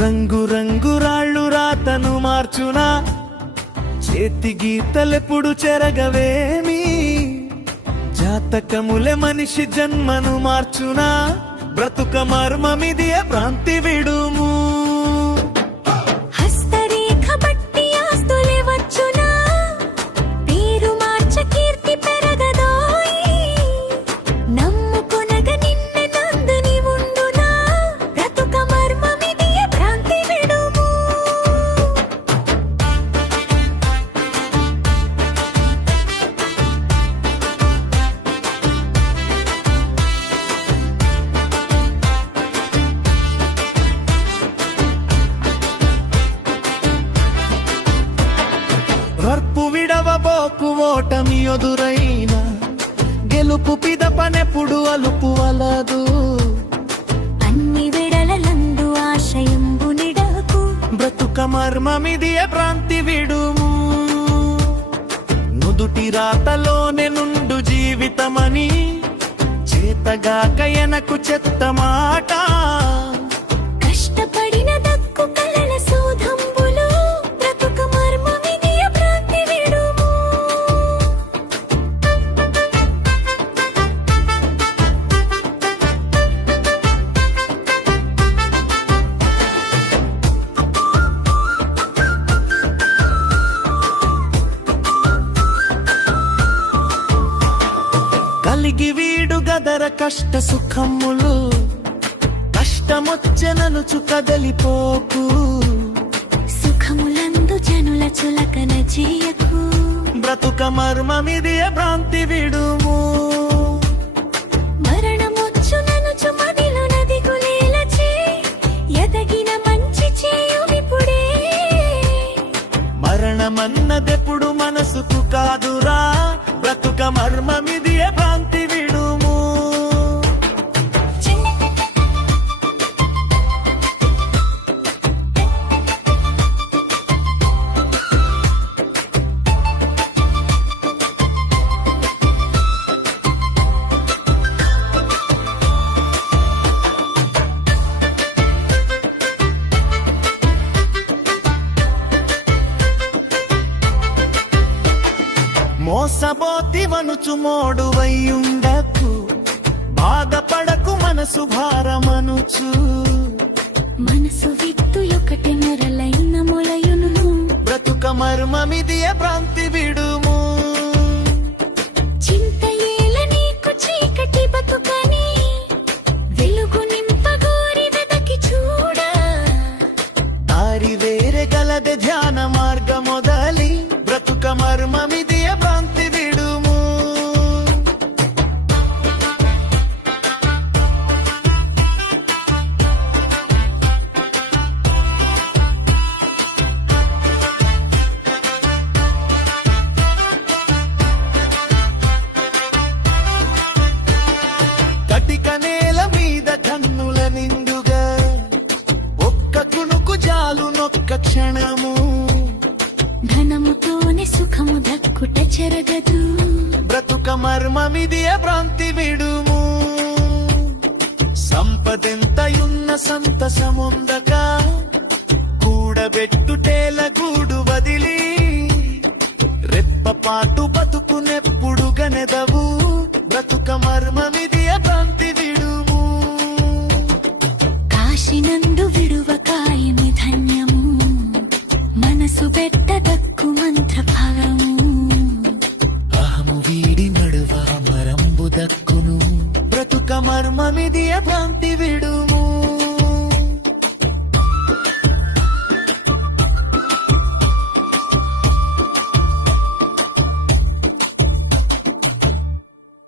రంగు రంగు రాళ్ళు రాతను మార్చునా, చేతి గీతలెప్పుడు చెరగవేమి. జాతకములే మనిషి జన్మను మార్చునా, బ్రతుక మర్మమిదియ భ్రాంతి విడుము. వర్పు విడవబోకు ఓటమి ఎదురైన, గెలుపు పిదపనెప్పుడు అలుపు వలదు. అన్ని విడలలందు ఆశయంబు నిడకు, బ్రతుక మర్మమిదియ భ్రాంతి విడుము. నుదుటి రాతలోనే నుండు జీవితమని, చేతగాక ఎనకు చెత్త మాట. కష్టపడిన దక్కు కలల సోదంబులు, బ్రతుక మర్మమిదియ భ్రాంతి విడుము. కలిగి వీడు గదర కష్ట సుఖములు, కష్టమొచ్చెననుచు కదలిపోకు. సుఖములందు జనుల చులకన చేయకు, బ్రతుక మర్మమిదియ భ్రాంతి విడుము. మరణమొచ్చుననుచు మదిలో నదిగులేలచే, ఎదగిన మంచి చేయుమిప్పుడే. మరణమన్నదెప్పుడు మనసుకు కాదురా, బ్రతుక మర్మమిదియ భ్రాంతి విడుము. మోసబోతివనుచు మోడువయ్యుండకు, బాధపడకు మనసు భారమనుచు. మనసు విత్తు ఒకటి మొరలైన మొలయును, బ్రతుక మర్మమిదియ భ్రాంతి విడుము. చింత ఏల నీకు చీకటి బతుకని, వెలుగు నింపగోరి వెదకి చూడ. దారి వేరే గలదే ధ్యాన మార్గ మొదలి, బ్రతుక మర్మమిదియ భ్రాంతి విడుము. కటిక నేల మీద కన్నుల నిండుగా, ఒక్క కునుకు జాలు నొక్క క్షణము. ధనముతోనే సుఖము దక్కుట చెరగదు, బ్రతుక మర్మమిదియ భ్రాంతి విడుము. సంపదెంతయున్న సంతసముందక, కూడబెట్టుటేల గూడు వదిలి. రెప్పపాటు బతుకునెప్పుడు గనెదవు, బ్రతుక మర్మమిదియ భ్రాంతి విడుము. కాశినందు విడువ కాయమి ధన్యము, మనసు పెట్ట దక్కు మంత్రభాగము. అహము వీడి నడువ మరంబు దక్కును, బ్రతుక మర్మమిదియ భ్రాంతి విడు.